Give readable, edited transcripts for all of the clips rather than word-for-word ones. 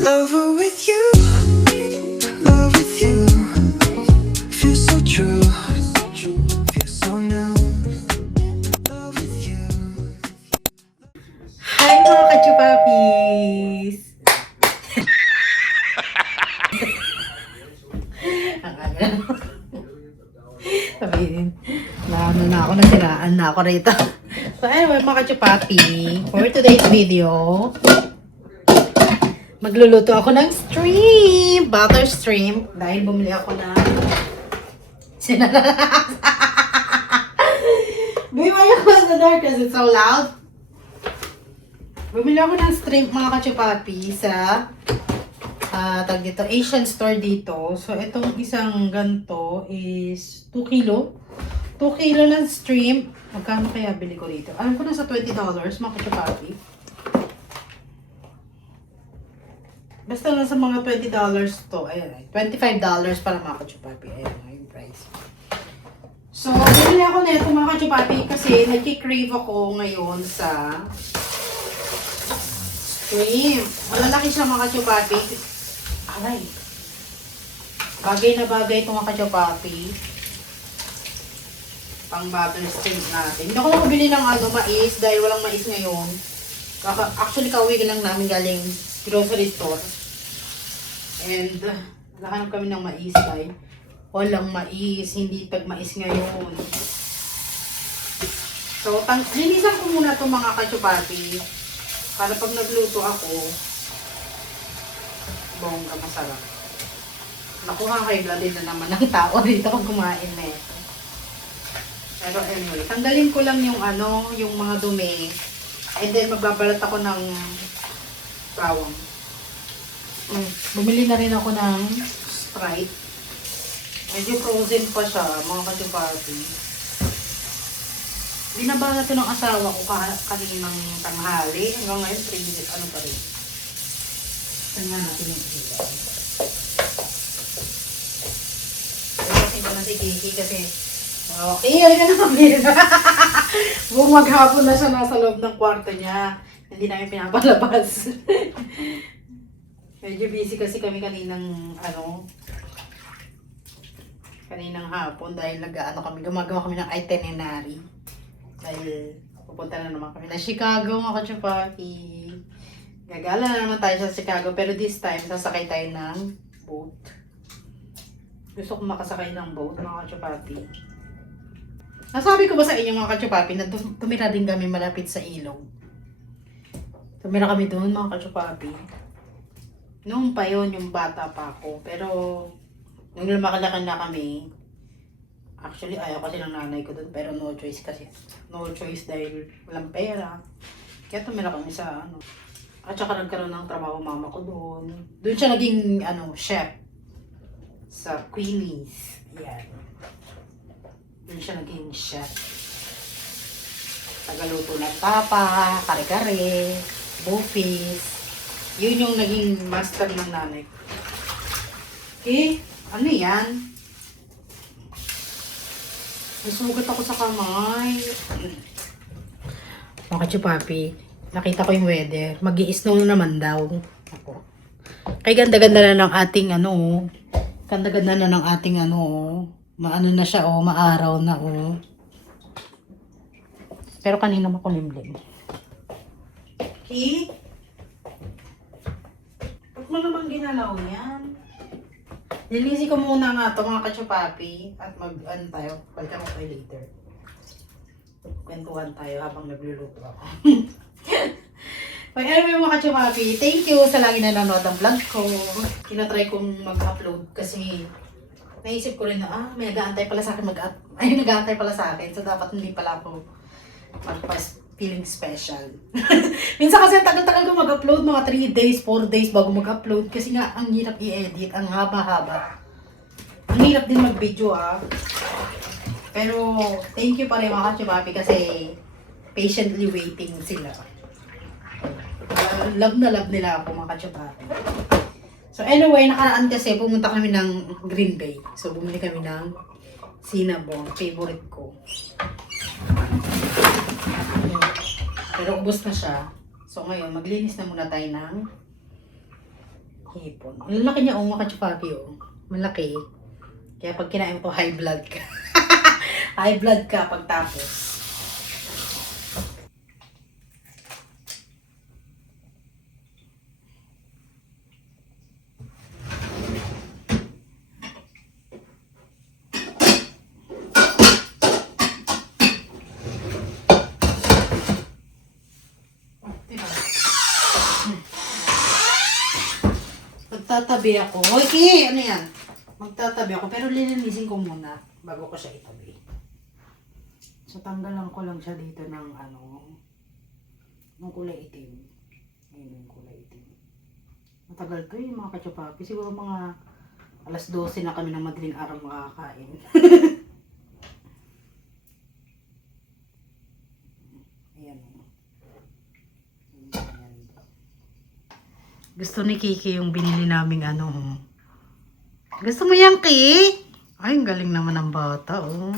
Lover with you, love with you. Feels so true, feels so new. Love with you. Hi mga kachupapis! Ang aga na. Sabihin, na ako, nasiraan na ako rito. So anyway mga kachupapi, for today's video, magluluto ako ng shrimp, butter shrimp, dahil bumili ako ng Bumili ako sa door kasi it's so loud. Bumili ako ng shrimp mga kachupapi sa tag dito, Asian store dito. So, itong isang ganto is 2 kilo. 2 kilo ng shrimp. Magkano kaya bili ko dito? Alam ko na sa $20 mga kachupapi. Basta lang sa mga $20 to. Ayan, $25 para mga kachupapi. Ayan, yung price. So, bumili ako nito mga kachupapi kasi nagki-crave ako ngayon sa shrimp. Malalaki siya mga kachupapi. Aray. Bagay na bagay itong mga kachupapi. Pang butter shrimp natin. Hindi ako nakabili ng mais dahil walang mais ngayon. Actually, kauwi lang namin galing grocery store. And, nakahanap kami ng mais dahil walang mais, hindi tag-mais ngayon. So, linisan ko muna itong mga kachupapi para pag nagluto ako, bongga masarap. Nakuha kayo din na naman ng tao dito pag kumain na ito. Pero anyway, tanggalin ko lang yung yung mga dumi. And then, magbabalat ako ng bawang. Bumili na rin ako ng Sprite. Medyo frozen pa siya, mga kachupapi. Binabalat ko ng asawa ko kaninang tanghali. Hanggang ngayon, 3 minutes, pa rin. Tingnan natin yung ilaw. Kasi ko na si Kiki kasi okay, ayun na naman. Buong maghapon na siya nasa loob ng kwarto niya. Hindi namin pinapalabas. Medyo busy kasi kami kaninang kaninang hapon dahil gumagawa kami ng itinerary. Dahil pupunta na naman kami na Chicago mga kachupapi. Gagala na naman tayo sa Chicago pero this time sasakay tayo ng boat. Gusto ko makasakay ng boat mga kachupapi. Nasabi ko ba sa inyo mga kachupapi na tumira din kami malapit sa ilog. Tumira kami doon mga kachupapi. Noong pa yon yung bata pa ako. Pero nung lumakalakan na kami, actually ayaw kasi ng nanay ko doon pero no choice kasi. No choice dahil walang pera. Kaya tumira kami sa At saka nagkaroon ng trabaho mama ko doon. Doon siya naging chef sa Queenies. Yan. Doon siya naging chef. Tagaluto ng tapa, kare-kare, bufis. Yun yung naging master ng nanay ko. Eh, ano yan? Nasugat ako sa kamay. Mga kachupapi, nakita ko yung weather. Mag-i-snow naman daw. Ako. Kay ganda-ganda na ng ating ganda-ganda na ng ating maano na siya maaraw na Pero kanina makulimlim. Okay? Ba't mo naman ginalaw yan? Nilisi ko muna nga to mga kachupapi at tayo. Balikan ko tayo later. Kwentuhan tayo habang nagluluto ako. Pag anyway mga kachupapi, thank you sa lagi nanonood ng vlog ko. Tinatry kong mag-upload kasi naisip ko rin na may nag-aantay pala sa akin nag-aantay pala sa akin. So dapat hindi pala ako feeling special. Minsan kasi tagal-tagal ko mag-upload, mga 3 days, 4 days bago mag-upload kasi nga ang hirap i-edit, ang haba-haba. Ang hirap din mag-video Pero thank you pa rin mga kachupapi kasi patiently waiting sila. Love na love nila ako mga kachupapi. So anyway, nakaraan kasi pumunta kami ng Green Bay. So bumili kami ng Cinnabon, favorite ko. Pero ubos na siya. So ngayon, maglinis na muna tayo ng hipon. Ang lalaki niya, mga kachupapi, oh. Malaki. Kaya pag kinain mo to, high blood ka. High blood ka pagtapos. Magtatabi ako. Okay, ano yan? Magtatabi ako, pero lilinisin ko muna bago ko siya itabi. So, tanggalan ko lang siya dito ng ng kulay itim. Ayun yung kulay itim. Matagal to yung mga kachupapi. Siguro mga alas 12 na kami ng madaling araw makakain. Ayan. Gusto ni Kiki yung binili naming Gusto mo yan, Ki? Ay, ang galing naman ng bata, oh.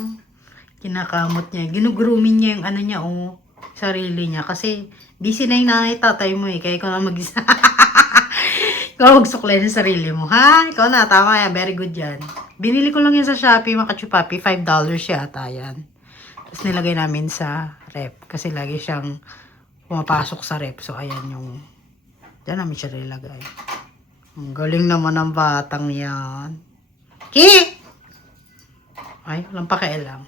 Kinakamot niya. Ginugrooming niya yung niya, oh. Sarili niya. Kasi, busy na yung nanay tatay mo, eh. Kaya ikaw na mag-isa. Ikaw magsuklay ng sarili mo, ha? Ikaw na, tama yan. Very good yan. Binili ko lang yan sa Shopee, mga kachupapi. $5 siya ata yan. Tapos nilagay namin sa rep. Kasi lagi siyang pumapasok sa rep. So, ayan yung... Diyan namin siya nilagay. Ang galing naman ng batang yan. Ki! Ay, walang pakialam.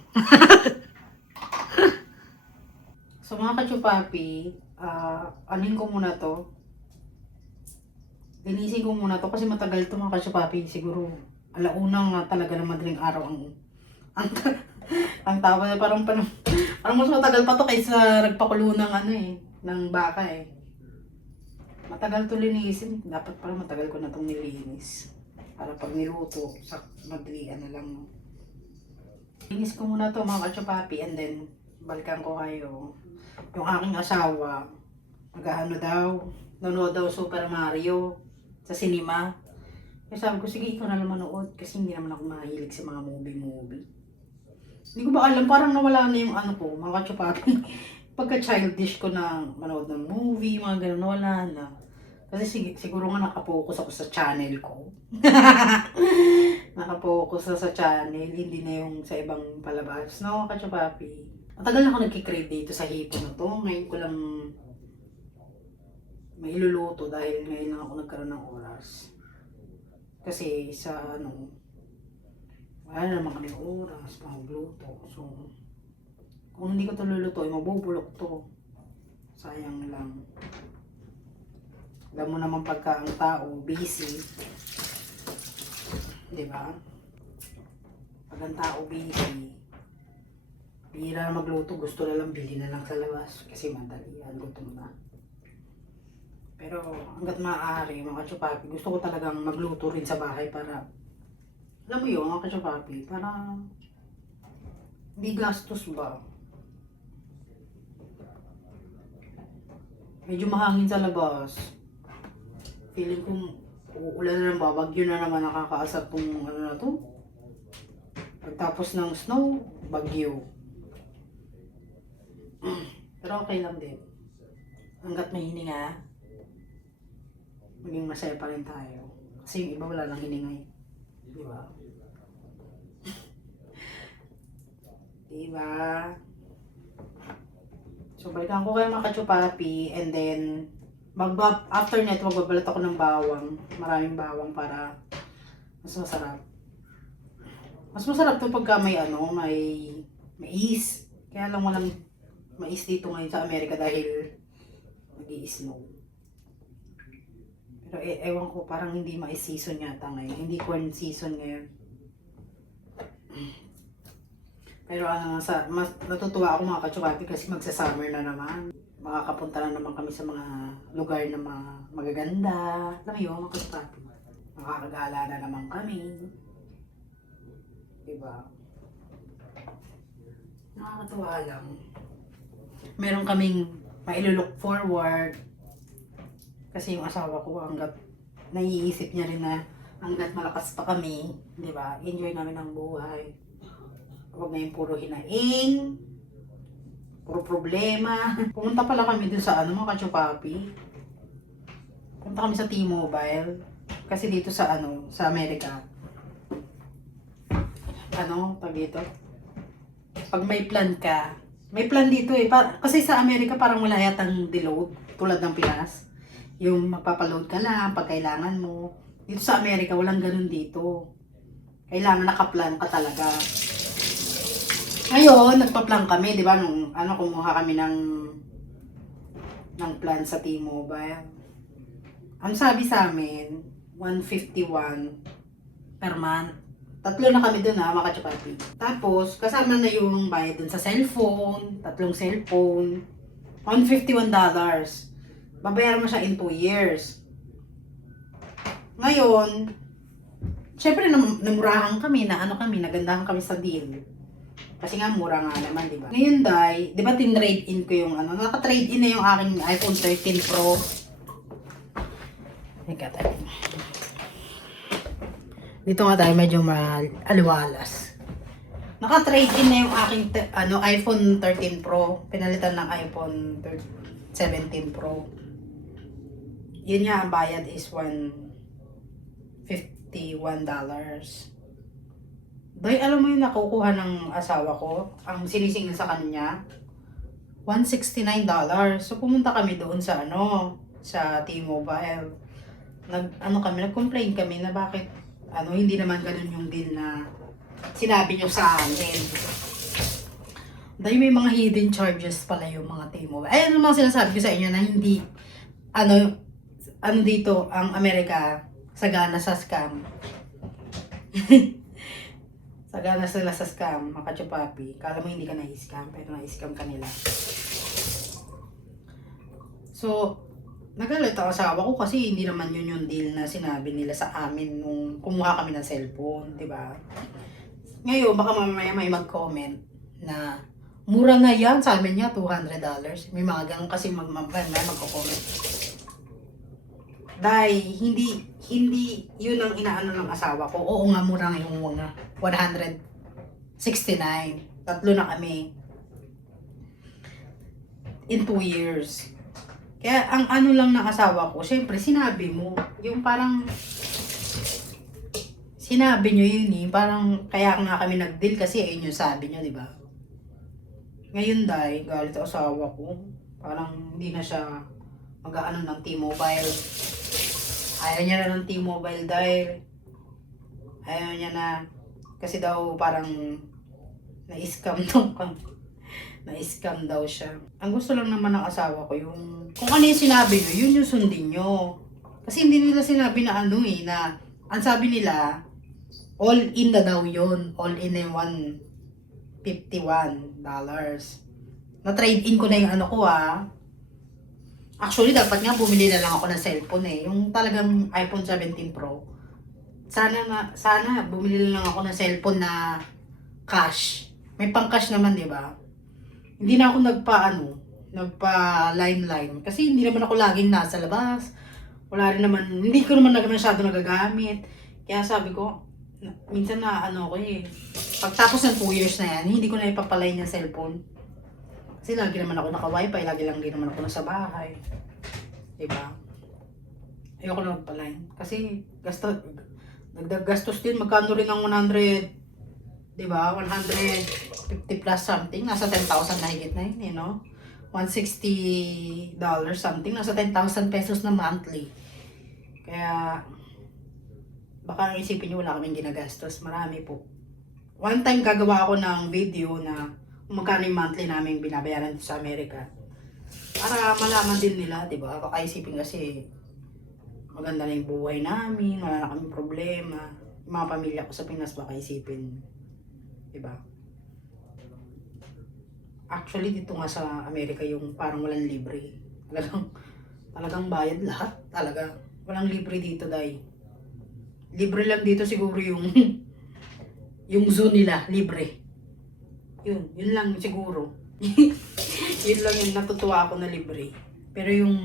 So mga kachupapi, anin ko muna to. Linisin ko muna to kasi matagal to mga kachupapi. Siguro, alauna nga talaga na madaling araw ang tawag na parang mas matagal pa to kaysa nagpakulo ng ng baka eh. Matagal to linisin. Dapat pala matagal ko na itong nilinis. Para pag niluto, madali lang. Linis ko muna to mga kachupapi and then balikan ko kayo. Yung aking asawa, nanood daw Super Mario sa cinema. Kaya sabi ko, sige ikaw na lang manood kasi hindi naman ako mahilig sa mga movie. Hindi ko ba alam, parang nawala na yung mga kachupapi. Pagka childish ko na manood ng movie, mga ganun, nawala na. Kasi siguro nga nakapokus ako sa channel ko. Nakapokus na sa channel, hindi na yung sa ibang palabas. No, kachupapi. Matagal na ako nagkikrave dito sa hipon na to. Ngayon ko lang may iluluto dahil ngayon lang ako nagkaroon ng oras. Kasi sa wala naman kami oras pang magluto. So, kung hindi ko ito lulutuin, mabubulok to. Sayang lang. Alam mo naman pagka ang tao busy. Diba? Pag ang tao busy, bihira na magluto, gusto na lang bili na lang sa labas. Kasi madali, gutom na. Pero hanggat maaari, mga kachupapi, gusto ko talagang magluto rin sa bahay para, alam mo yun, mga kachupapi, para hindi gastos ba? Medyo mahangin sa labas. Feeling ko uulan na ng babagyo na naman nakakaasar tong na to. Pagtapos ng snow, bagyo. Pero okay lang din. Hanggat may hininga, maging masaya pa rin tayo. Kasi yung iba wala lang hiningay. Diba? Diba? So, balikan ko kayo mga kachupapi and then after net, magbabalat ako ng bawang. Maraming bawang para mas masarap. Mas masarap to pagka may may mais. Kaya lang walang mais dito ngayon sa Amerika dahil mag-i-snow. Pero ewan ko, parang hindi mais season yata ngayon. Hindi corn season ngayon. Pero mas natutuwa ako mga kachupapi kasi magsa-summer na naman. Makakapunta na naman kami sa mga lugar na magaganda. Alam mo yun, mga kachupapi. Makakagala na naman kami. Diba? Nakakatuwa lang. Meron kaming mailulook forward. Kasi yung asawa ko hanggat naiisip niya rin na hanggat malakas pa kami, di ba? Enjoy namin ang buhay. Huwag na yung puro hinaing, puro problema. Pumunta pala kami dun sa mga kachupapi. Pumunta kami sa T-Mobile. Kasi dito sa sa Amerika, pag dito, pag may plan dito eh. Kasi sa Amerika parang wala yatang deload, tulad ng Pinas. Yung magpapaload ka lang pag kailangan mo. Dito sa Amerika, walang ganun dito. Kailangan nakaplan ka talaga. Ngayon, nagpa-plan kami, di ba? Nung kumuha kami ng plan sa T-Mobile. Ang sabi sa amin, 151 per month. 3 na kami dun mga katsupati. Tapos, kasama na yung bayad dun sa cellphone, 3 cellphone, $151. Babayaran mo siya in 2 years. Ngayon, syempre namurahan kami, nagandahan kami sa deal. Kasi nga mura nga naman, di ba? Ngayon, di ba tin-trade in ko yung naka-trade in na yung aking iPhone 13 Pro. Dito nga tayo medyo aliwalas. Naka-trade in na yung aking iPhone 13 Pro. Pinalitan ng iPhone 17 Pro. Yun nga, ang bayad is $151. Dahil alam mo yung nakukuha ng asawa ko, ang sinisingil sa kanya, $169. So pumunta kami doon sa sa T-Mobile. Nag-complain kami na bakit hindi naman ganun yung deal na sinabi nyo sa amin. Dahil may mga hidden charges pala yung mga T-Mobile. Ay, ano mga sinasabi ko sa inyo na hindi dito ang Amerika sagana sa scam. Sagana sila sa scam, mga kachupapi. Kala mo hindi ka na-scam, pero na-scam ka nila. So, nagalit ang asawa ko kasi hindi naman yun yung deal na sinabi nila sa amin nung kumuha kami ng cellphone, di ba? Ngayon, baka mamaya may mag-comment na mura na yan, sa amin niya, $200. May mga ganun kasi magko-comment. Dahil hindi yun ang inaano ng asawa ko. Oo nga, mura nga yung mga 169. 3 na kami. In 2 years. Kaya ang lang ng asawa ko, syempre sinabi mo. Yung parang sinabi nyo yun eh. Parang kaya nga kami nag-deal kasi ayun yung sabi nyo, di ba? Ngayon galit ang asawa ko. Parang hindi na siya mag-aano ng T-Mobile. Ayaw niya na ng T-Mobile dahil ayaw niya na kasi daw parang na-scam na-scam daw siya. Ang gusto lang naman ng asawa ko yung kung ano yung sinabi nyo, yun yung sundin nyo. Kasi hindi nila sinabi na na ang sabi nila all in na daw yun. All in na $151. Na-trade in ko na yung ko Actually, dapat nga bumili na lang ako ng cellphone eh. Yung talagang iPhone 17 Pro. Sana bumili na lang ako ng cellphone na cash. May pang-cash naman, di ba? Hindi na ako nagpa-line. Kasi hindi naman ako laging nasa labas. Hindi ko naman masyado nagagamit. Kaya sabi ko, minsan ko eh. Pagtapos ng 2 years na yan, hindi ko na ipapaline yung cellphone. Kasi lagi naman ako naka-wifi, lagi lang din naman ako nasa bahay. Diba? Ayoko na magpa-line. Kasi dagdag gastos din. Magkano rin ang 100, diba? 150 plus something. Nasa 10,000 na higit na yun, $160 something. Nasa 10,000 pesos na monthly. Kaya, baka isipin nyo wala kaming ginagastos. Marami po. One time gagawa ako ng video na kung magkano yung monthly namin binabayaran dito sa Amerika. Para malaman din nila, di ba? Baka isipin kasi maganda na yung buhay namin, wala na kaming problema. Yung mga pamilya ko sa Pinas baka isipin, di ba? Actually, dito nga sa Amerika yung parang walang libre. Talagang bayad lahat. Talaga. Walang libre dito, dahil libre lang dito siguro yung yung zoo nila, libre. Yun lang siguro. Yun lang yung natutuwa ako na libre. Pero yung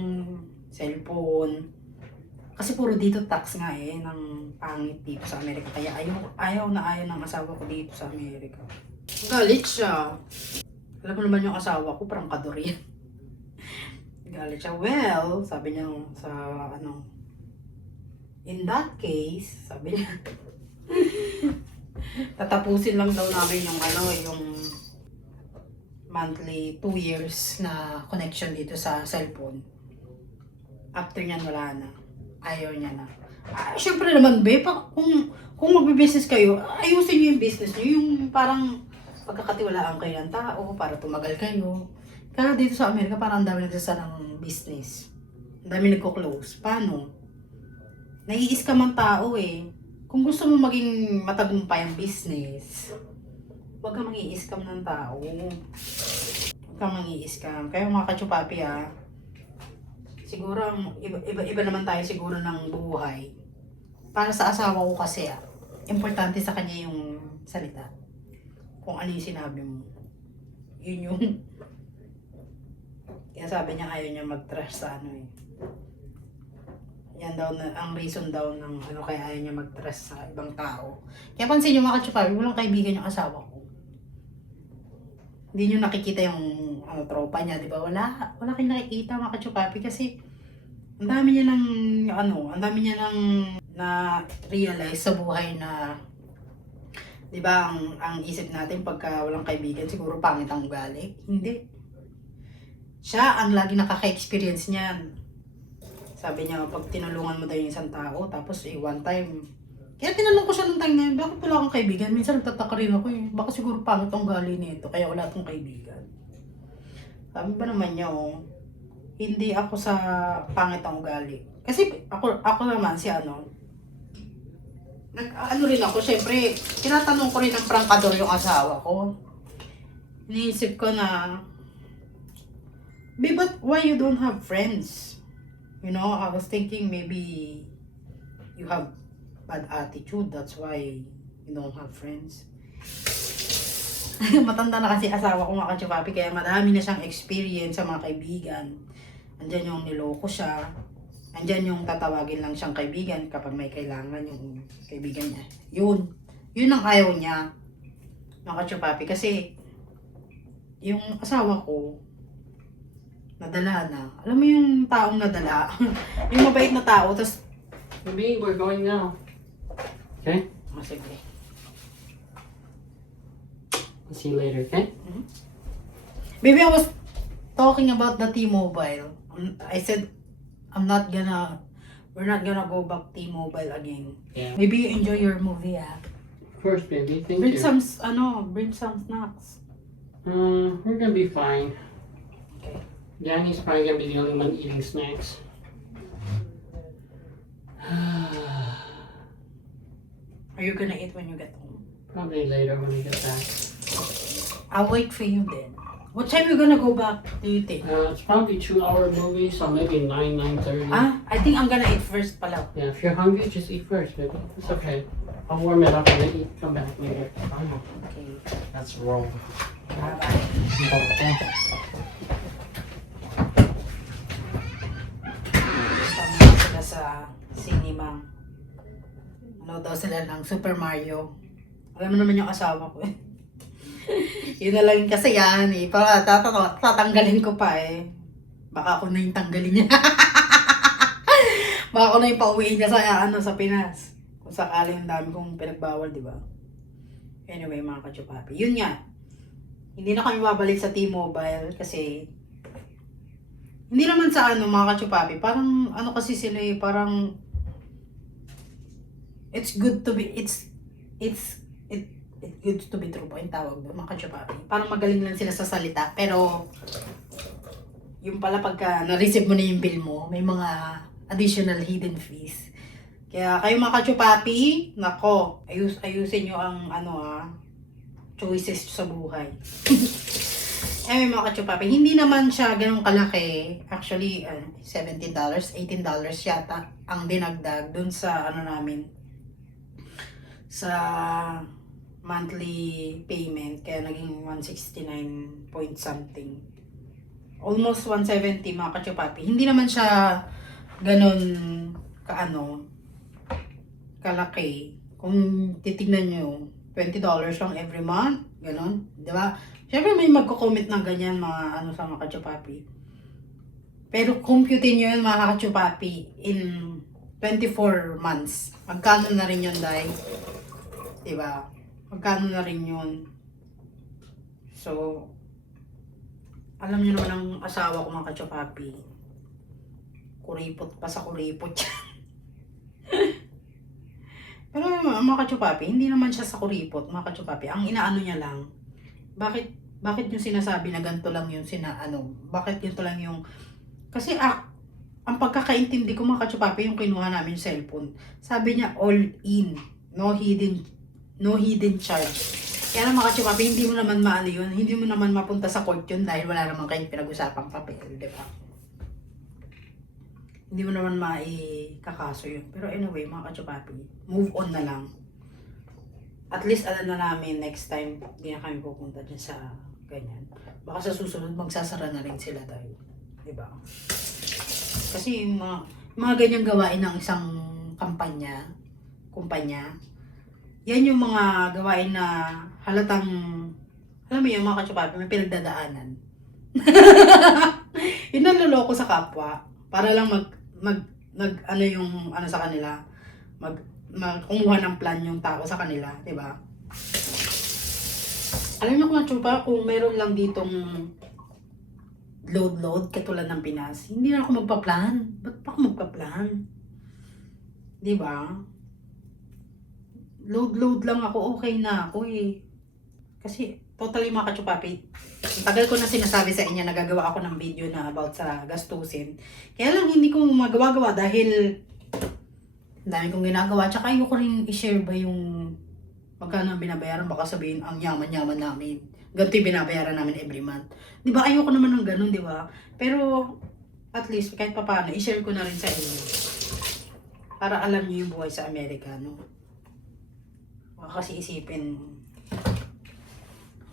cellphone, kasi puro dito tax nga ng pangit dito sa Amerika. Kaya ayaw ng asawa ko dito sa Amerika. Galit siya. Alam mo naman yung asawa ko, parang kador yan. Galit siya. Well, sabi niya sa In that case, sabi niya, tatapusin lang daw namin yung yung monthly 2 years na connection dito sa cellphone. After niyan, wala na. Ayaw niya na. Syempre naman, be, kung magbe-business kayo, ayusin niyo yung business niyo. Yung parang pagkakatiwalaan kayo ng tao para tumagal kayo. Kaya dito sa Amerika, parang ang dami nagsasara ng business. Ang dami nagko-close. Paano? Nai-scam ang tao eh. Kung gusto mo maging matagumpay ang business, huwag kang mangi-scam ng tao. Huwag kang mangi-scam. Kaya mga kachupapi siguro iba naman tayo siguro ng buhay. Para sa asawa ko kasi importante sa kanya yung salita. Kung ano yung sinabi mo. Yun yung kaya sabi niya ayaw niya mag-trust sa yan daw ang reason daw ng kaya ayaw niya mag-trust sa ibang tao. Kaya pansin niyo mga kachupapi, walang kaibigan yung asawa ko. Hindi niyo nakikita yung tropa niya, di ba? Wala kayong nakikita mga kachupapi kasi ang dami niya na realize sa buhay na, di ba, ang isip natin pagka walang kaibigan, siguro pangit ang ugali. Hindi. Siya ang lagi nakaka-experience niyan. Sabi niya, pag tinulungan mo daw yung isang tao, tapos one time, kaya tinanong ko siya nung time na yun, bakit wala akong kaibigan? Minsan nagtataka rin ako baka siguro pangit ang ugali nito, kaya wala akong kaibigan. Sabi ba naman niya, hindi ako sa pangit ang ugali. Kasi ako naman rin ako, syempre, tinatanong ko rin ng prangkador yung asawa ko. Iniisip ko na, but why you don't have friends? You know, I was thinking maybe you have bad attitude, that's why you don't have friends. Matanda na kasi asawa ko mga kachupapi, kaya madami na siyang experience sa mga kaibigan. Andyan yung niloko siya, andyan yung tatawagin lang siyang kaibigan kapag may kailangan yung kaibigan niya. Yun ang ayaw niya, mga kachupapi, kasi yung asawa ko, nadala na. Alam mo yung taong nadala? Yung mabait na tao, tas Maybe we're going now. Okay? sige. I'll see you later, okay? Maybe I was talking about the T-Mobile. I said, we're not gonna go back T-Mobile again. Yeah. Maybe you enjoy your movie, Of course, baby. Thank Bring you. bring some snacks. We're gonna be fine. Okay. Danny's probably gonna be the only one eating snacks. Are you gonna eat when you get home? Probably later when we get back. I'll wait for you then. What time are you gonna go back, do you think? It's probably 2-hour movie, so maybe 9:30. I think I'm gonna eat first pala. Yeah, if you're hungry, just eat first, baby. It's okay. I'll warm it up and then come back later. Okay. That's wrong. Bye-bye. Okay. Sama sila sa cinema. Ano daw sila ng Super Mario. Alam mo naman yung asawa ko Yun na lang kasi yan Para tatanggalin ko pa Baka ako na yung tanggalin niya. Baka ako na yung pauwiin niya sa Pinas. Kung sakaling dami kong pinagbawal, di ba? Anyway, mga kachupapi. Yun nga. Hindi na kami babalik sa T-Mobile kasi hindi naman sa mga kachupapi. Parang kasi sila parang it's good to be true po yung tawag doon, mga kachupapi. Parang magaling lang sila sa salita, pero yung pala pagka na-receive mo na yung bill mo, may mga additional hidden fees. Kaya kayo mga kachupapi, nako, ayusin nyo ang choices sa buhay. Mga kachupapi, hindi naman siya ganun kalaki. Actually, $17, $18 yata ang dinagdag dun sa namin, sa monthly payment, kaya naging 169 point something. Almost 170, mga kachupapi. Hindi naman siya ganun kalaki. Kung titignan nyo, $20 lang every month, ganun, di ba? Siyempre may magko-comment ng ganyan mga sa mga kachupapi. Pero computein nyo yun, mga kachupapi, in 24 months. Magkano na rin yun, Day? Diba? Magkano na rin yun? So, alam niyo naman ang asawa ko, mga kachopapi. Kuripot pa sa kuripot yan. Pero mga kachopapi, hindi naman siya sa kuripot, mga kachopapi. Ang inaano niya lang, bakit yung sinasabi na ganito lang yung bakit yun to lang yung, kasi ang pagkakaintindi ko, mga kachopapi, yung kinuha namin yung cellphone, sabi niya all in, no hidden charge. Kaya lang, mga kachopapi, hindi mo naman maano yun, hindi mo naman mapunta sa court yun dahil wala naman kayong pinag-usapang papel, di ba? Hindi mo naman maikakaso yun. Pero anyway, mga kachopapi, move on na lang. At least alam na namin next time, hindi na kami pupunta dyan sa ganyan. Baka sa susunod, magsasara na rin sila tayo. Diba? Kasi yung mga ganyang gawain ng isang kumpanya, yan yung mga gawain na halatang, alam mo yung mga kachopapi, may pinagdadaanan. Yun ang loloko sa kapwa. Para lang sa kanila, kumuha ng plan yung tao sa kanila, di ba? Alam niyo kung chupa, kung meron lang ditong load katulad ng Pinas, hindi na ako magpa-plan. Ba't pa ako magpa-plan? Di ba? Load lang ako, okay na ako eh. Kasi totally, mga kachupapi, tagal ko na sinasabi sa inyo, nagagawa ako ng video na about sa gastusin. Kaya lang hindi ko magawa dahil dami kong ginagawa. Tsaka ayoko rin i-share ba yung magkano ang binabayaran. Baka sabihin, ang yaman-yaman namin. Ganito yung binabayaran namin every month. Di ba? Ayoko naman ng ganun, di ba? Pero at least kahit pa paano, i-share ko na rin sa inyo. Para alam niyo yung buhay sa Amerika, no? Baka kasi isipin,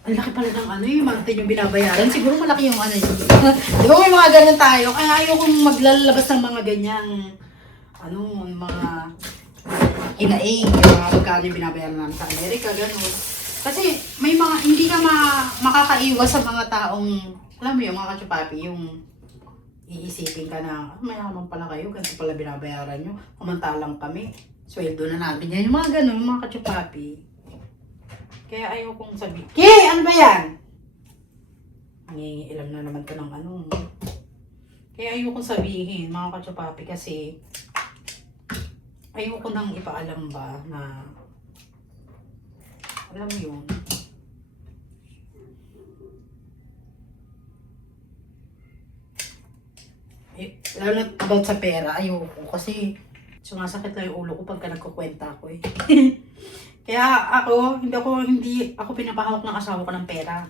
ang laki pala ng yung monthly yung binabayaran. Siguro malaki yung yun. Di ba may mga ganun tayo? Kaya ayokong maglalabas ng mga ganyang, mga inaing, yung mga magkano yung binabayaran namin sa Amerika, gano'n. Kasi may mga, hindi ka makakaiwas sa mga taong, alam mo yung mga kachupapi, yung iisipin ka na, mayaman pala kayo, ganito pala binabayaran nyo, kumantalang kami, sweldo na namin yan. Yung mga gano'n, yung mga kachupapi. Kaya ayokong sabihin, ano ba yan? Ilam na naman ka ng Kaya ayokong sabihin, mga kachupapi, kasi ayoko nang ipaalam ba na, alam mo yun, lalo na about sa pera, ayoko kasi sumasakit lang yung ulo ko pagka nagkukwenta ako eh. Kaya hindi ako pinapahawak ng asawa ko ng pera.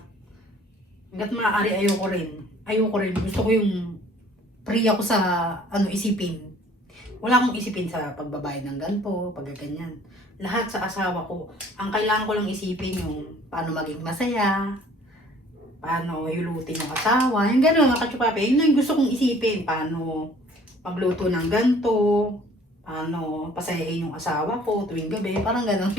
Hanggat maaari, ayoko rin. Gusto ko yung free ako sa isipin. Wala akong isipin sa pagbabayad ng ganito, paggaganyan. Lahat sa asawa ko. Ang kailangan ko lang isipin yung paano maging masaya, paano yulutin yung asawa, yung gano'n, mga kachupapi. Yun yung gusto kong isipin. Paano magluto ng ganito, paano pasayahin yung asawa ko tuwing gabi, parang gano'n.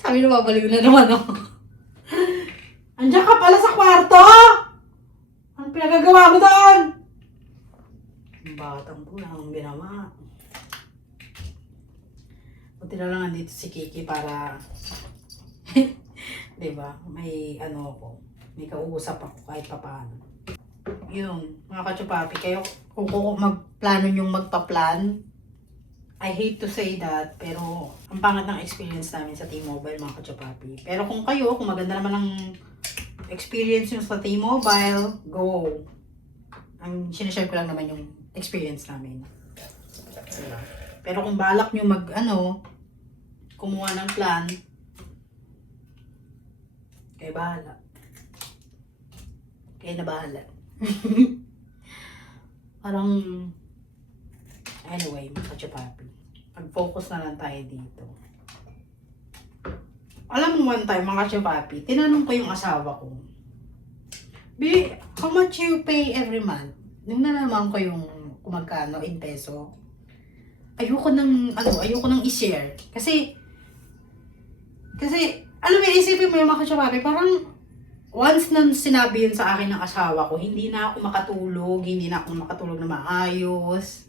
Sabi na, babaliw na naman ako. Andiyan ka pala sa kwarto! Ano pinagagawa mo doon? Ang batang ko lang ang ginawa. Buti na lang nandito si Kiki para diba, may may kausap ako kahit papaano. Yun, mga kachupapi, kayo kung magplano nyong magpa-plan, I hate to say that, pero ang pangat ng experience namin sa T-Mobile, mga kachupapi. Pero kung maganda naman ang experience nyo sa T-Mobile, go! Ang sinashare ko lang naman yung experience namin. Diba? Pero kung balak nyo kumuha ng plan, kayo bahala. Kayo na bahala. Parang, anyway, mga kachupapi, mag-focus na lang tayo dito. Alam mo, one time, mga kachupapi, tinanong ko yung asawa ko, how much you pay every month? Nung nalaman ko yung kung magkano in peso, ayoko nang i-share. Kasi, alam mo, isipin mo yung mga kachupapi, parang, once na sinabi yun sa akin ng asawa ko, hindi na ako makatulog na maayos.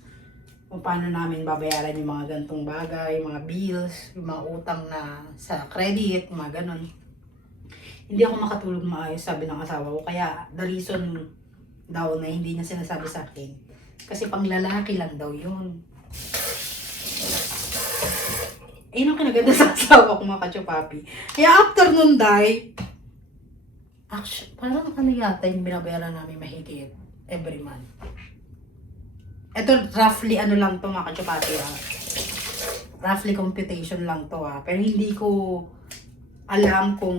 Kung paano namin babayaran yung mga gantong bagay, yung mga bills, yung mga utang na sa credit, yung mga ganon. Hindi ako makatulog maayos, sabi ng asawa ko. Kaya the reason daw na hindi niya sinasabi sa akin, kasi pang lalaki lang daw yun. Ayun ang kinaganda sa asawa ko, mga kachupapi. Kaya after nun, day, actually, parang ano yata yung binabayaran namin mahigit every month. Ito, roughly ano lang to, mga kachupapi, roughly computation lang to, pero hindi ko alam kung,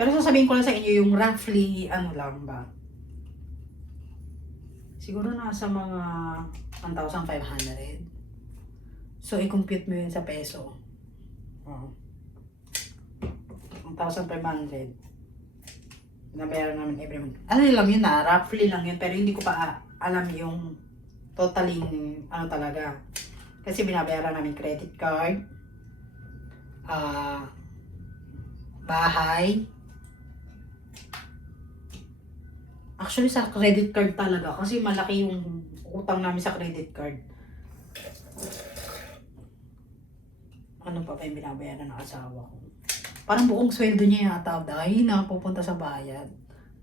pero sasabihin ko lang sa inyo yung roughly ano lang ba. Siguro nasa mga 1,500. So, i-compute mo yun sa peso. 1,500. Nabayaran namin every month. Ano lang yun roughly lang yun. Pero hindi ko pa alam yung totaling ano talaga. Kasi binabayaran namin credit card, bahay. Actually, sa credit card talaga. Kasi malaki yung utang namin sa credit card. Ano pa yung binabayaran ng asawa ko? Parang buong sweldo niya yata dahil na pupunta sa bayad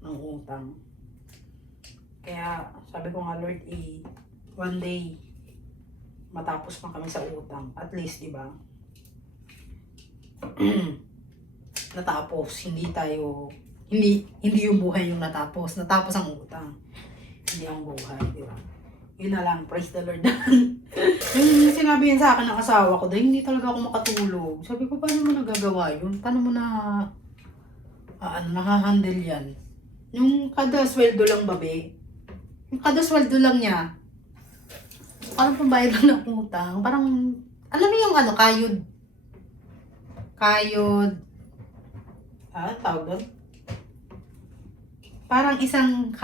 ng utang. Kaya sabi ko nga, Lord, one day matapos na kami sa utang. At least, di ba? Natapos, hindi yung buhay yung natapos ang utang. Hindi ang buhay, di ba? Yun na lang, praise the Lord. Yung sinabi yun sa akin ng asawa ko, dahil hindi talaga ako makatulog. Sabi ko, paano mo nagagawa yun? Paano mo nakahandle yan? Yung kada sweldo lang, babe. Yung kada sweldo lang niya, parang pambayad lang ng utang. Parang, alam mo yung kayod, tawag doon? Parang isang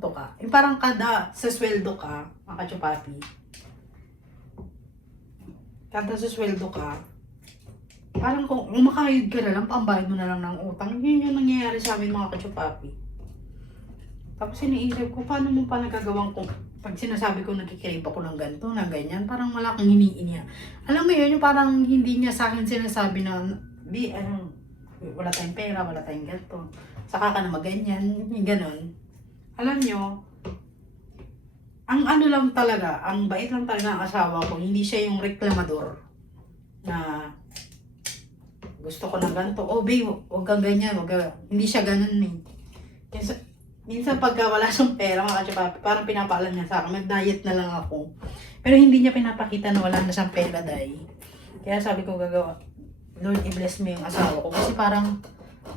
tuka. Yung parang kada sa sweldo ka, mga kachupapi. Kada sa sweldo ka, parang kung makahid ka na lang, pambayad mo na lang ng utang. Yun yung nangyayari sa amin, mga kachupapi. Tapos iniisip ko, paano mo pa nagagawang kung pag sinasabi ko nagkikrave ako ng ganito, na ganyan, parang wala kang hiniin niya. Alam mo yun, yung parang hindi niya sa akin sinasabi na, wala tayong pera, wala tayong ganito. Saka ka na maganyan, yung ganon. Alam nyo, ang ano lang talaga, ang bait lang talaga ng asawa ko, hindi siya yung reklamador na gusto ko ng ganito. Oh babe, huwag kang ganyan, hindi siya ganon eh. Minsan pagka wala siyang pera, mga kachupapi, parang pinapaalam niya sa akin, mag-diet na lang ako. Pero hindi niya pinapakita na wala na siyang pera dahil. Kaya sabi ko gagawa, Lord, i-bless mo yung asawa ko. Kasi parang,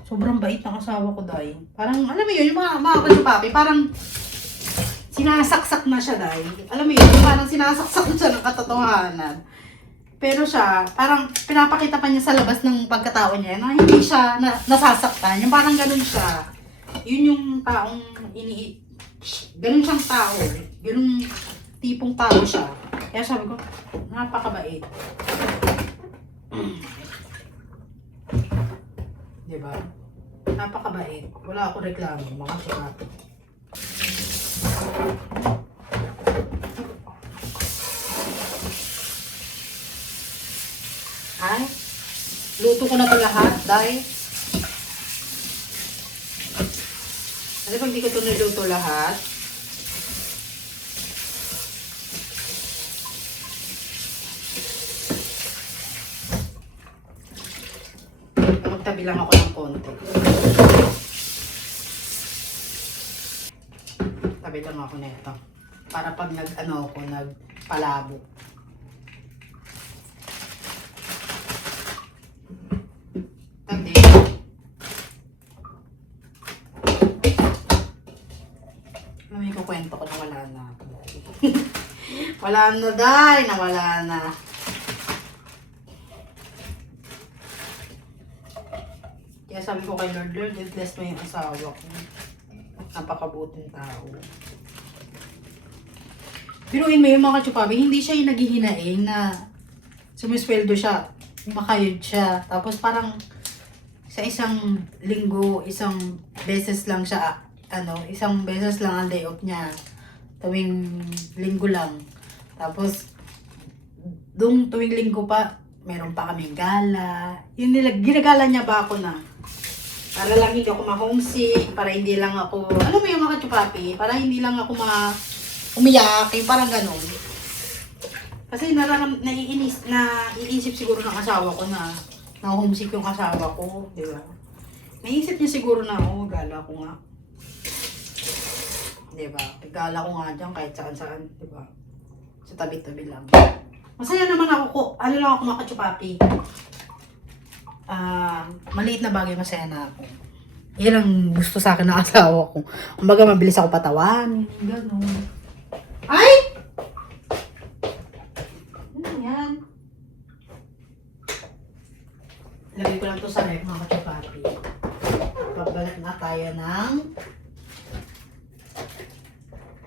sobrang bait ng asawa ko dahil. Parang, alam mo yun, yung mga kachupapi, parang sinasaksak na siya dahil. Alam mo yun, parang sinasaksak na siya ng katotohanan. Pero siya, parang pinapakita pa niya sa labas ng pagkatao niya na hindi siya nasasaktan. Yung parang ganun siya. Yun yung taong ganun siyang tao. Ganun tipong tao siya. Kaya sabi ko, napakabait. Diba? Napakabait. Wala akong reklamo, mga kachupapi. Ay, luto ko na ito lahat dahil kasi pag di ko ito niluto lahat, magtabi lang ako ng konti. Tabi lang ako nito. Para pag nagpalabo. Tabi. May kukwento ko na wala na ako. Wala na dahil, nawala na. Kaya sabi ko kay Lord, bless mo yung asawa ko. Napakabuting tao. Biruin mo yung mga kachupabi, hindi siya yung naghihinaing na sumisweldo siya, makayod siya. Tapos parang sa isang linggo, isang beses lang siya, isang beses lang ang day off niya. Tuwing linggo lang. Tapos, tuwing linggo pa, meron pa kaming gala. Yung ginagala niya ba ako na? Para lang hindi ako ma-homesick, para hindi lang ako, alam mo yung mga chupapi, para hindi lang ako umiyak, yung parang ganun. Kasi naiisip siguro ng asawa ko na homesick yung asawa ko, di ba? Naisip niya siguro na, gala ko nga. Di ba? Gala ko nga dyan kahit saan-saan, di ba? Sa tabi-tabi lang. Masaya naman ako, ano lang ako mga kachupapi. Maliit na bagay, masaya na ako. Yan ang gusto sa akin ng asawa ko. Kumbaga, mabilis ako patawan. Gano'n. Ay! Ano yan? Lagay ko lang to sa ref, mga kachupapi. Pagbalik na tayo ng...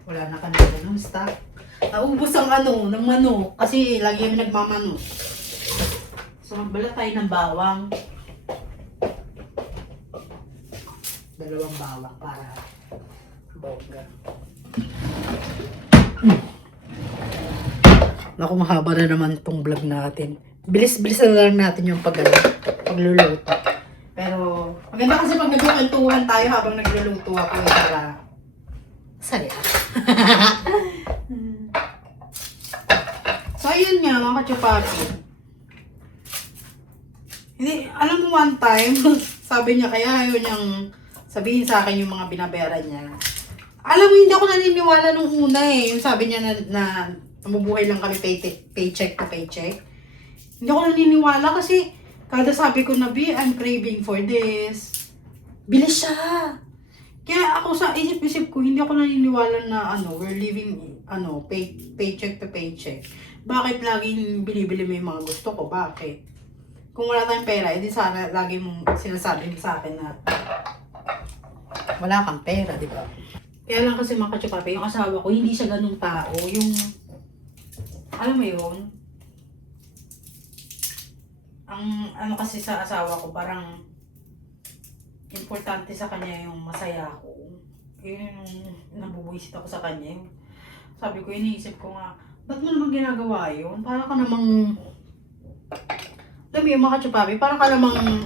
Wala na kanila ng stock. Naubos ang ng manok. Kasi lagi kami nagmamano. So, magbalat tayo ng bawang. Dalawang bawang para bongga. Naku, mahaba na naman itong vlog natin. Bilis-bilis na lang natin yung pagluluto. Pero, maganda kasi pag nagkukwentuhan tayo habang nagluluto ako para saya. So, ayun nga, mga kachupapi. Hindi, alam mo one time, sabi niya, kaya ayaw niyang sabihin sa akin yung mga binabayaran niya. Alam mo, hindi ako naniniwala nung una eh. Yung sabi niya na mabubuhay lang kami paycheck to paycheck. Hindi ako naniniwala kasi kada sabi ko na, I'm craving for this. Bilis siya. Kaya ako sa isip-isip ko, hindi ako naniniwala na we're living paycheck to paycheck. Bakit laging binibili mo yung mga gusto ko? Bakit? Kung wala tayong pera, edi sana lagi mong sinasabi sa akin na wala kang pera, di ba? Kaya lang kasi mga kachupapi, yung asawa ko, hindi siya ganung tao. Yung, alam mo yun, ang kasi sa asawa ko, parang importante sa kanya yung masaya ako. Yun yung nabubuisit ako sa kanya. Sabi ko, iniisip ko nga, ba't mo naman ginagawa yun? Para ka namang, alam mo yung mga kachupapi, parang ka namang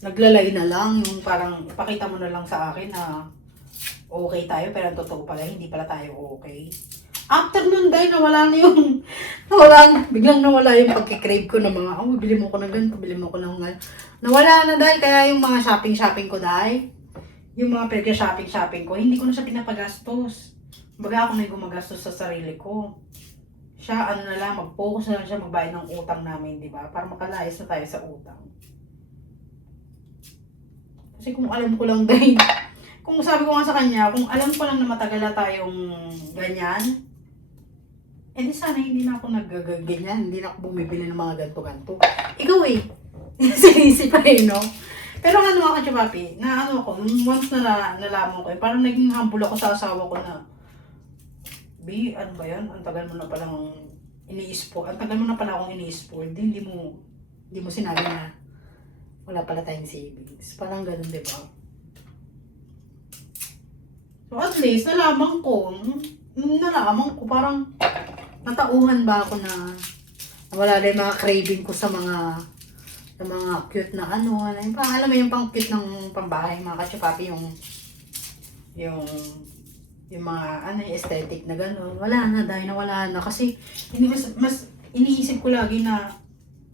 naglalay na lang, yung parang ipakita mo na lang sa akin na okay tayo, pero ang totoo pala, hindi pala tayo okay. After nun dahil biglang nawala yung pagkikrave ko ng mga, bili mo ko ng ganito, bili mo ko ng nawala na dahil, kaya yung mga shopping ko dahil, yung mga shopping ko, hindi ko na siya pinapagastos. Baga ako na yung gumagastos sa sarili ko. Siya, na lang, mag-focus na lang siya magbayad ng utang namin, di ba? Para makalayas na tayo sa utang. Kasi kung alam ko lang dahil, kung sabi ko nga sa kanya, kung alam ko lang na matagal na tayong ganyan, di sana hindi na ako naggaganyan, hindi na ako bumibili ng mga ganto-ganto. Ikaw sinisip pa no? Pero mga kachupapi, once na nalaman ko, parang naging humble ako sa asawa ko na, ano ba yan? Ang tagal mo na palang ini-spoil. Ang tagal mo na pala akong ini-spoil. Hindi mo sinabi na wala pala tayong savings. Parang ganun, di ba? So at least, nalaman ko, parang natauhan ba ako na wala rin mga craving ko sa mga cute na alam mo yung pang cute ng pambahay, mga kachupapi, yung mga aesthetic na gano'n, wala na dahil nawala na kasi mas iniisip ko lagi na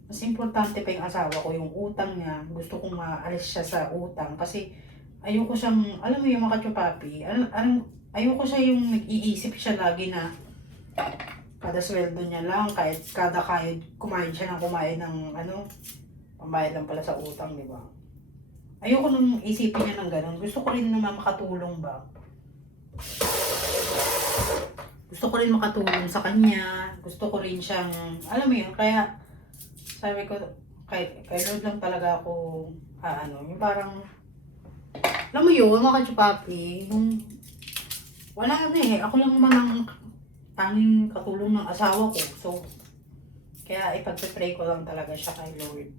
mas importante pa yung asawa ko, yung utang niya. Gusto kong maalis siya sa utang kasi ayoko siyang, alam mo yung mga kachupapi, ayoko siya yung nag-iisip siya lagi na kada sweldo niya lang, kahit kumain siya ng pambayad lang pala sa utang, di ba? Ayoko nung isipin niya ng gano'n. Gusto ko rin naman makatulong ba? Gusto ko rin makatulong sa kanya. Gusto ko rin siyang, alam mo yun, kaya sabi ko, kay Lord lang talaga ako, yung parang, alam mo yun, mga kachupapi, yung, wala na ako lang naman ang tanging katulong ng asawa ko. So, kaya ipagpipray ko lang talaga siya kay Lord.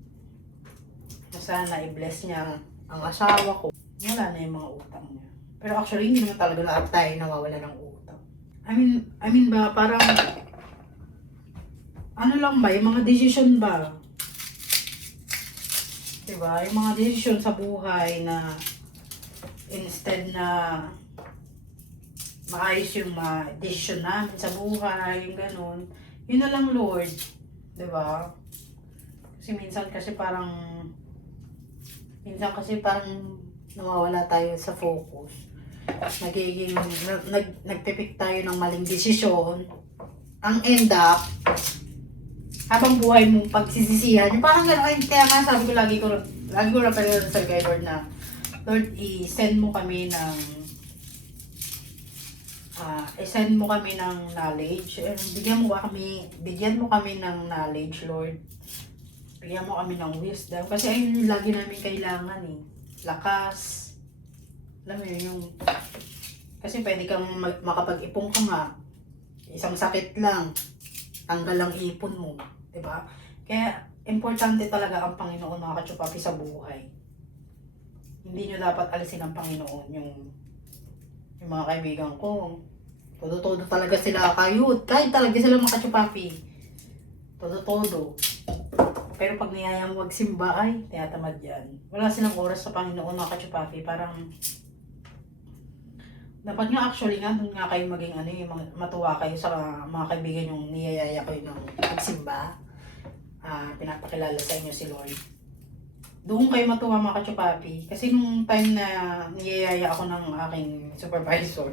sana i-bless niya ang asawa ko. Wala na yung mga utang niya. Pero actually, hindi naman talaga lahat tayo nawawala ng utang. I mean ba, parang, ano lang ba, yung mga desisyon ba? Diba? Yung mga desisyon sa buhay na instead na maayos yung desisyon namin sa buhay, yung ganun. Yun na lang, Lord. Diba? Kasi minsan kasi parang nawawala tayo sa focus. Nagpipick tayo ng maling desisyon. Ang end up, habang buhay mong pagsisisihan, yung parang gano'n, kaya nga sabi ko lagi ko na pero sa kay Lord na, Lord, i-send mo kami ng knowledge. Bigyan mo kami ng knowledge, Lord. Bigyan mo kami ng wisdom. Kasi ayun yung lagi namin kailangan eh. Lakas. Alam mo yun, kasi pwede kang makapag-ipon ka nga. Isang sakit lang. Tanggal ang ipon mo. Diba? Kaya, importante talaga ang Panginoon, mga kachupapi, sa buhay. Hindi nyo dapat alisin ang Panginoon. Yung mga kaibigan ko, todo-todo talaga sila kayut. Kahit talaga sila mga kachupapi. Todo-todo. Pero pag niyayang magsimba ay, tinatamad yan. Wala silang oras sa Panginoon, mga kachupapi. Parang, dapat nga actually nga, doon nga kayo maging matuwa kayo sa mga kaibigan yung niyayaya kayo ng magsimba. Pinapakilala sa inyo si Lord. Doon kayo matuwa, mga kachupapi. Kasi nung time na niyayaya ako ng aking supervisor,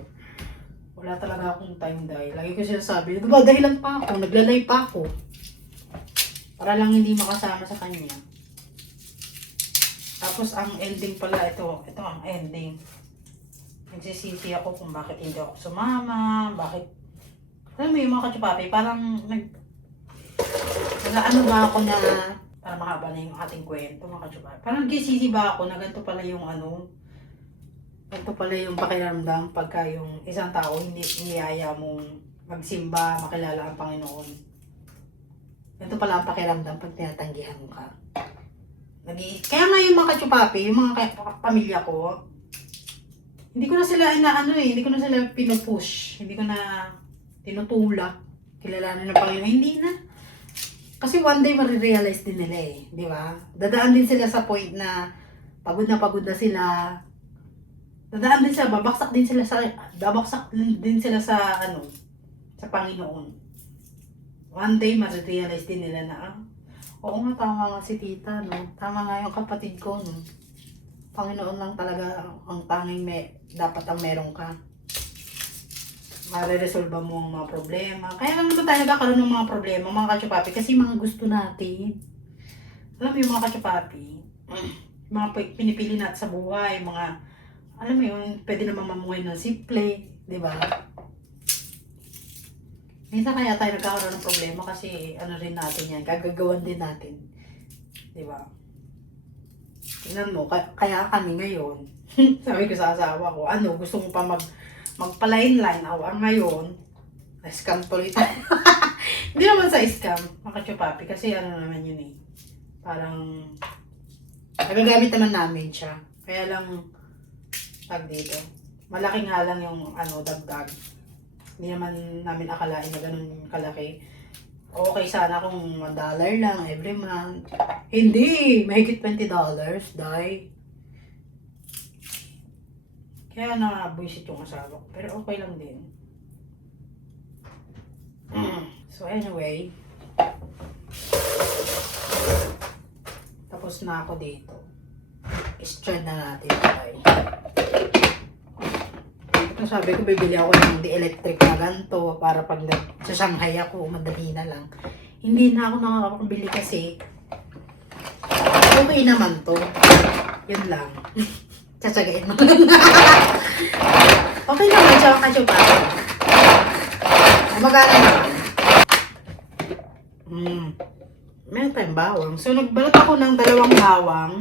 wala talaga akong time dahil. Lagi ko sinasabi, diba dahilan pa ako, naglalay pa ako. Para lang hindi makasama sa kanya. Tapos ang ending pala, ito ang ending. Nagsisisi ako kung bakit hindi ako sumama, bakit, alam mo yung mga kachupapi, parang ano ba ako na, para mahaba na yung ating kwento, mga kachupapi. Parang nagsisisi ba ako na ganito pala yung ganito pala yung pakiramdam pagka yung isang tao hindi niyaya mong magsimba, makilala ang Panginoon. Ganito pala ang pakiramdam pag tinatanggihan ka. Kaya nga yung mga kachupapi, yung mga pamilya ko, hindi ko na sila hindi ko na sila pinupush, hindi ko na tinutulak, kilalanin ng Panginoon, hindi na. Kasi one day marirealize din nila eh, di ba? Dadaan din sila sa point na pagod na sila. Dadaan din sila, babaksak din sila sa sa Panginoon. One day marirealize din nila na, oo nga, tama nga si tita, no? Tama nga yung kapatid ko, no? Panginoon lang talaga ang tanging dapat ang meron ka. Mareresolba mo ang mga problema. Kaya lang naman tayo nagkakaroon ng mga problema, mga kachupapi, kasi mga gusto natin. Alam mo yung mga kachupapi, mga pinipili natin sa buhay, mga, alam mo yun, pwede naman mamuhay ng simple, di ba? Minsan kaya tayo nagkakaroon ng problema kasi ano rin natin yan, gagagawan din natin. Di ba? Tingnan mo, kaya kami ngayon, sabi ko sa asawa ko, gusto mo pa magpa-line-line, ngayon, na-scam tuloy tayo. Hindi naman sa scam, mga kachupapi, kasi ano naman yun eh. Parang, nagagamit naman namin siya. Kaya lang, tag dito, malaki nga lang yung dagdag. Hindi naman namin akalain na ganun kalaki. Okay sana kung $1 lang every month. Hindi! Mahigit $20, dahil. Kaya na-buisit yung asawa ko. Pero okay lang din. So anyway. Tapos na ako dito. I-strand na natin tayo. Ito sabi ko, bibili ako ng electric na ganito para pag sa Shanghai ako, madali na lang. Hindi na ako nakakabili kasi okay naman to. Yun lang. Tsatsagain mo. Okay naman siya, kachupa. Magana naman. Meron tayong bawang. So, nagbalot ako ng 2 bawang.